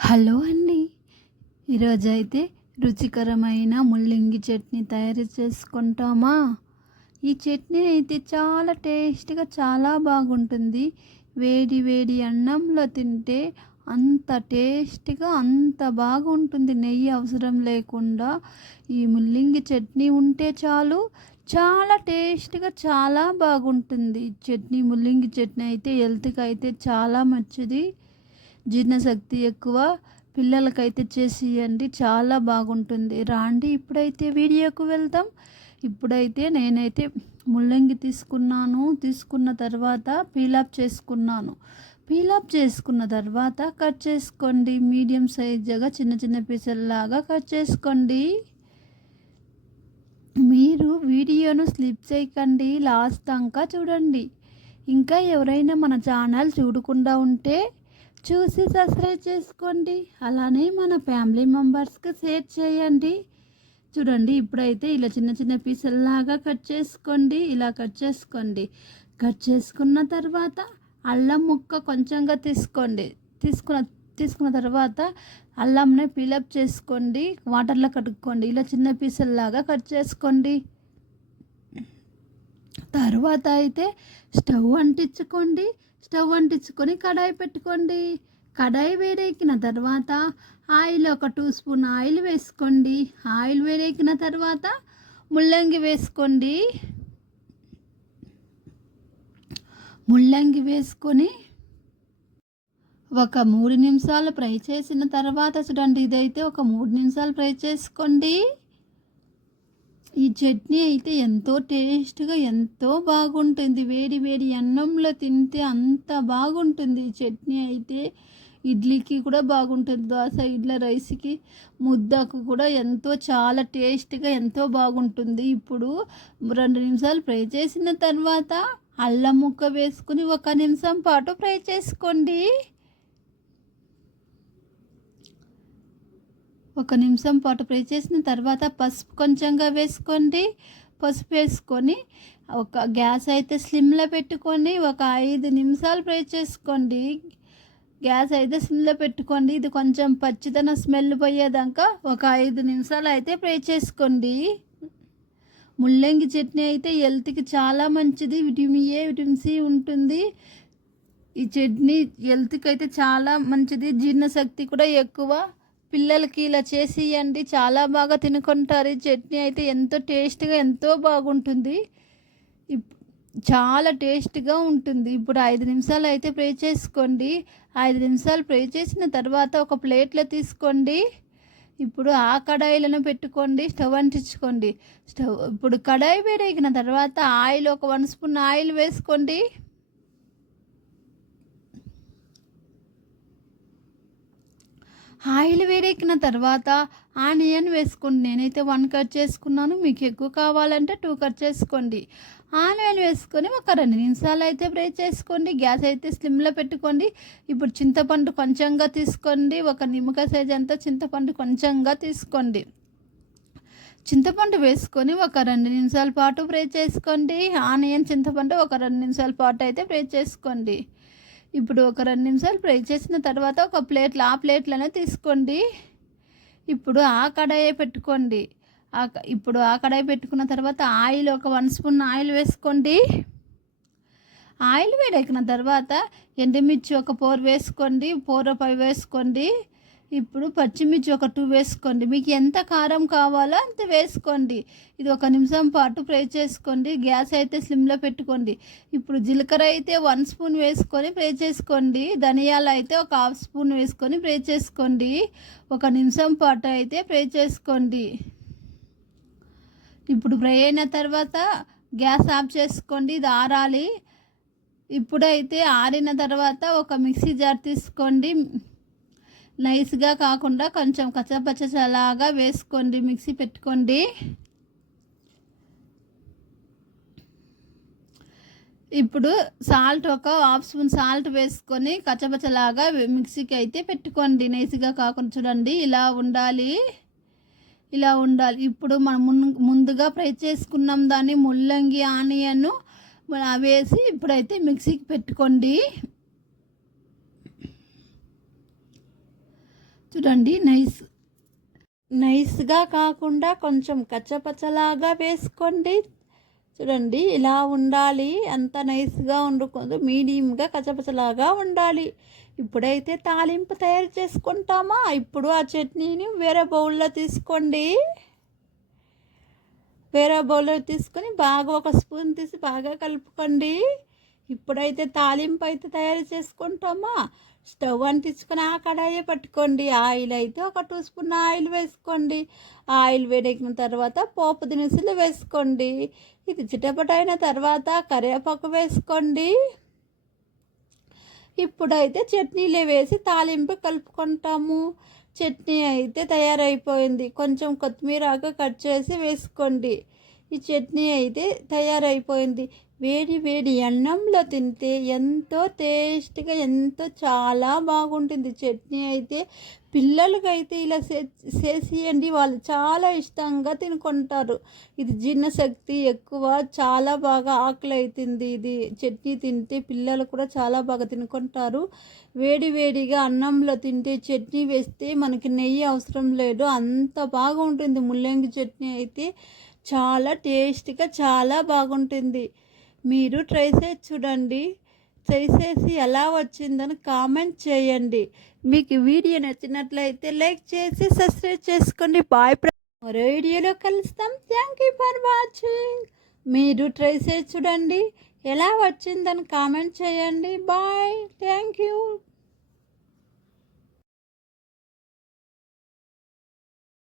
Hello అండి. ఈరోజు అయితే రుచికరమైన ముల్లింగి చట్నీ తయారు చేసుకుంటామా? ఈ చట్నీ అయితే చాలా టేస్ట్గా చాలా బాగుంటుంది. వేడి వేడి అన్నంలో తింటే అంత టేస్ట్గా అంత బాగుంటుంది. నెయ్యి అవసరం లేకుండా ఈ ముల్లింగి చట్నీ ఉంటే చాలు చాలా టేస్ట్గా చాలా బాగుంటుంది. చట్నీ ముల్లింగి చట్నీ అయితే హెల్త్కి అయితే చాలా మంచిది. జీర్ణశక్తి ఎక్కువ పిల్లలకైతే చేసియండి చాలా బాగుంటుంది. రాండి ఇప్పుడైతే వీడియోకు వెళ్దాం. ఇప్పుడైతే నేనైతే ముల్లంగి తీసుకున్నాను. తీసుకున్న తర్వాత పీలాప్ చేసుకున్నాను. పీలాప్ చేసుకున్న తర్వాత కట్ చేసుకోండి. మీడియం సైజుగా చిన్న చిన్న పీసల్లాగా కట్ చేసుకోండి. మీరు వీడియోను స్లిప్ చేయకండి. లాస్ట్ దాకా చూడండి. ఇంకా ఎవరైనా మన ఛానల్ చూడకుండా ఉంటే చూసి సబ్స్క్రైబ్ చేసుకోండి. అలానే మన ఫ్యామిలీ మెంబర్స్కి షేర్ చేయండి. చూడండి ఇప్పుడైతే ఇలా చిన్న చిన్న పీసుల్లాగా కట్ చేసుకోండి. ఇలా కట్ చేసుకోండి. కట్ చేసుకున్న తర్వాత అల్లం ముక్క కొంచెంగా తీసుకోండి. తీసుకున్న తీసుకున్న తర్వాత అల్లంని పీలప్ చేసుకోండి. వాటర్లో కడుక్కోండి. ఇలా చిన్న పీసుల్లాగా కట్ చేసుకోండి. తర్వాత అయితే స్టవ్ అంటించుకోండి. స్టవ్ అంటించుకొని కడాయి పెట్టుకోండి. కడాయి వేడెక్కిన తర్వాత ఆయిల్ ఒక టూ స్పూన్ ఆయిల్ వేసుకోండి. ఆయిల్ వేడెక్కిన తర్వాత ముల్లంగి వేసుకోండి. ముల్లంగి వేసుకొని ఒక మూడు నిమిషాలు ఫ్రై చేసిన తర్వాత చూడండి ఇదైతే ఒక మూడు నిమిషాలు ఫ్రై చేసుకోండి. ఈ చట్నీ అయితే ఎంతో టేస్ట్గా ఎంతో బాగుంటుంది. వేడి వేడి అన్నంలో తింటే అంత బాగుంటుంది. ఈ చట్నీ అయితే ఇడ్లీకి కూడా బాగుంటుంది. దోశ ఇడ్ల రైస్కి ముద్దకు కూడా ఎంతో చాలా టేస్ట్గా ఎంతో బాగుంటుంది. ఇప్పుడు రెండు నిమిషాలు ఫ్రై చేసిన తర్వాత అల్లం ముక్క వేసుకుని ఒక నిమిషం పాటు ఫ్రై చేసుకోండి. ఒక నిమిషం పాటు ఫ్రై చేసిన తర్వాత పసుపు కొంచెంగా వేసుకోండి. పసుపు వేసుకొని ఒక గ్యాస్ అయితే స్లిమ్లో పెట్టుకొని ఒక ఐదు నిమిషాలు ఫ్రై చేసుకోండి. గ్యాస్ అయితే స్లిమ్లో పెట్టుకోండి. ఇది కొంచెం పచ్చిదన స్మెల్ పోయేదాకా ఒక ఐదు నిమిషాలు అయితే ఫ్రై చేసుకోండి. ముల్లంగి చట్నీ అయితే హెల్త్కి చాలా మంచిది. విటమిన్ ఏ విటమిన్ సి ఉంటుంది. ఈ చట్నీ హెల్త్కి అయితే చాలా మంచిది. జీర్ణశక్తి కూడా ఎక్కువ. పిల్లలకి ఇలా చేసి ఇవ్వండి చాలా బాగా తినుకుంటారు. ఈ చట్నీ అయితే ఎంతో టేస్ట్గా ఎంతో బాగుంటుంది. చాలా టేస్ట్గా ఉంటుంది. ఇప్పుడు ఐదు నిమిషాలు అయితే ప్రే చేసుకోండి. ఐదు నిమిషాలు ప్రే చేసిన తర్వాత ఒక ప్లేట్లో తీసుకోండి. ఇప్పుడు ఆ కడాయిలను పెట్టుకోండి. స్టవ్ అంటించుకోండి. స్టవ్ ఇప్పుడు కడాయి వేడెక్కిన తర్వాత ఆయిల్ ఒక వన్ స్పూన్ ఆయిల్ వేసుకోండి. ఆయిల్ వేడెక్కిన తర్వాత ఆనియన్ వేసుకోండి. నేనైతే వన్ కట్ చేసుకున్నాను. మీకు ఎక్కువ కావాలంటే టూ కట్ చేసుకోండి. ఆనియన్ వేసుకొని ఒక రెండు నిమిషాలు అయితే ఫ్రై చేసుకోండి. గ్యాస్ అయితే స్లిమ్లో పెట్టుకోండి. ఇప్పుడు చింతపండు కొంచెంగా తీసుకోండి. ఒక నిమ్మకాయ సైజ్ అంతా చింతపండు కొంచెంగా తీసుకోండి. చింతపండు వేసుకొని ఒక రెండు నిమిషాల పాటు ఫ్రై చేసుకోండి. ఆనియన్ చింతపండు ఒక రెండు నిమిషాల పాటు అయితే ఫ్రై చేసుకోండి. ఇప్పుడు ఒక రెండు నిమిషాలు ఫ్రై చేసిన తర్వాత ఒక ప్లేట్లో ఆ ప్లేట్లోనే తీసుకోండి. ఇప్పుడు ఆ కడాయి పెట్టుకోండి. ఆ ఇప్పుడు ఆ కడాయి పెట్టుకున్న తర్వాత ఆయిల్ ఒక వన్ స్పూన్ ఆయిల్ వేసుకోండి. ఆయిల్ వేడెక్కిన తర్వాత ఎండుమిర్చి ఒక పోరు వేసుకోండి పోర పై వేసుకోండి. ఇప్పుడు పచ్చిమిర్చి ఒక టూ వేసుకోండి. మీకు ఎంత కారం కావాలో అంత వేసుకోండి. ఇది ఒక నిమిషం పాటు ఫ్రై చేసుకోండి. గ్యాస్ అయితే స్లిమ్లో పెట్టుకోండి. ఇప్పుడు జీలకర్ర అయితే వన్ స్పూన్ వేసుకొని ఫ్రై చేసుకోండి. ధనియాలు అయితే ఒక హాఫ్ స్పూన్ వేసుకొని ఫ్రై చేసుకోండి. ఒక నిమిషం పాటు అయితే ఫ్రై చేసుకోండి. ఇప్పుడు ఫ్రై అయిన తర్వాత గ్యాస్ ఆఫ్ చేసుకోండి. ఇది ఆరాలి. ఇప్పుడైతే ఆరిన తర్వాత ఒక మిక్సీ జార్ తీసుకోండి. నైస్గా కాకుండా కొంచెం కచ్చపచ్చలాగా వేసుకోండి మిక్సీ పెట్టుకోండి. ఇప్పుడు సాల్ట్ ఒక హాఫ్ స్పూన్ సాల్ట్ వేసుకొని కచ్చపచ్చలాగా మిక్సీకి అయితే పెట్టుకోండి. నైస్గా కాకుండా చూడండి ఇలా ఉండాలి ఇలా ఉండాలి. ఇప్పుడు మనం ముందుగా ఫ్రై చేసుకున్నాం దాన్ని ముల్లంగి ఆనియన్ వేసి ఇప్పుడైతే మిక్సీకి పెట్టుకోండి. చూడండి నైస్. నైస్గా కాకుండా కొంచెం కచ్చపచ్చలాగా వేసుకోండి. చూడండి ఇలా ఉండాలి. అంత నైస్గా ఉండకూడదు. మీడియంగా కచ్చపచ్చలాగా ఉండాలి. ఇప్పుడైతే తాలింపు తయారు చేసుకుంటామా? ఇప్పుడు ఆ చట్నీని వేరే బౌల్లో తీసుకోండి. వేరే బౌల్లో తీసుకొని బాగా ఒక స్పూన్ తీసి బాగా కలుపుకోండి. ఇప్పుడైతే తాలింపు అయితే తయారు చేసుకుంటామా? స్టవ్ అంటించుకొని ఆ కడాయి పట్టుకోండి. ఆయిల్ అయితే ఒక టూ స్పూన్ ఆయిల్ వేసుకోండి. ఆయిల్ వేడెక్కిన తర్వాత పోపు దినుసులు వేసుకోండి. ఇది చిటపటైన తర్వాత కరివేపాకు వేసుకోండి. ఇప్పుడైతే చట్నీలే వేసి తాలింపు కలుపుకుంటాము. చట్నీ అయితే తయారైపోయింది. కొంచెం కొత్తిమీర ఆకు కట్ చేసి వేసుకోండి. ఈ చట్నీ అయితే తయారైపోయింది. వేడి వేడి అన్నంలో తింటే ఎంతో టేస్ట్గా ఎంతో చాలా బాగుంటుంది. చట్నీ అయితే పిల్లలకైతే ఇలా చేసియండి. వాళ్ళు చాలా ఇష్టంగా తినుకుంటారు. ఇది జీర్ణశక్తి ఎక్కువ చాలా బాగా ఆకలి అవుతుంది ఇది చట్నీ తింటే పిల్లలు కూడా చాలా బాగా తినుకుంటారు. వేడి వేడిగా అన్నంలో తింటే చట్నీ వేస్తే మనకి నెయ్యి అవసరం లేదు. అంత బాగుంటుంది. ముల్లంగి చట్నీ అయితే చాలా టేస్ట్గా చాలా బాగుంటుంది. మీరు ట్రై చేసి చూడండి. ట్రై చేసి ఎలా వచ్చిందని కామెంట్ చేయండి. మీకు వీడియో నచ్చినట్లయితే లైక్ చేసి సబ్స్క్రైబ్ చేసుకోండి. బాయ్ మరో వీడియోలో కలుస్తాం. థ్యాంక్ యూ ఫర్ వాచింగ్ మీరు ట్రై చేసి చూడండి. ఎలా వచ్చిందని కామెంట్ చేయండి. Bye thank you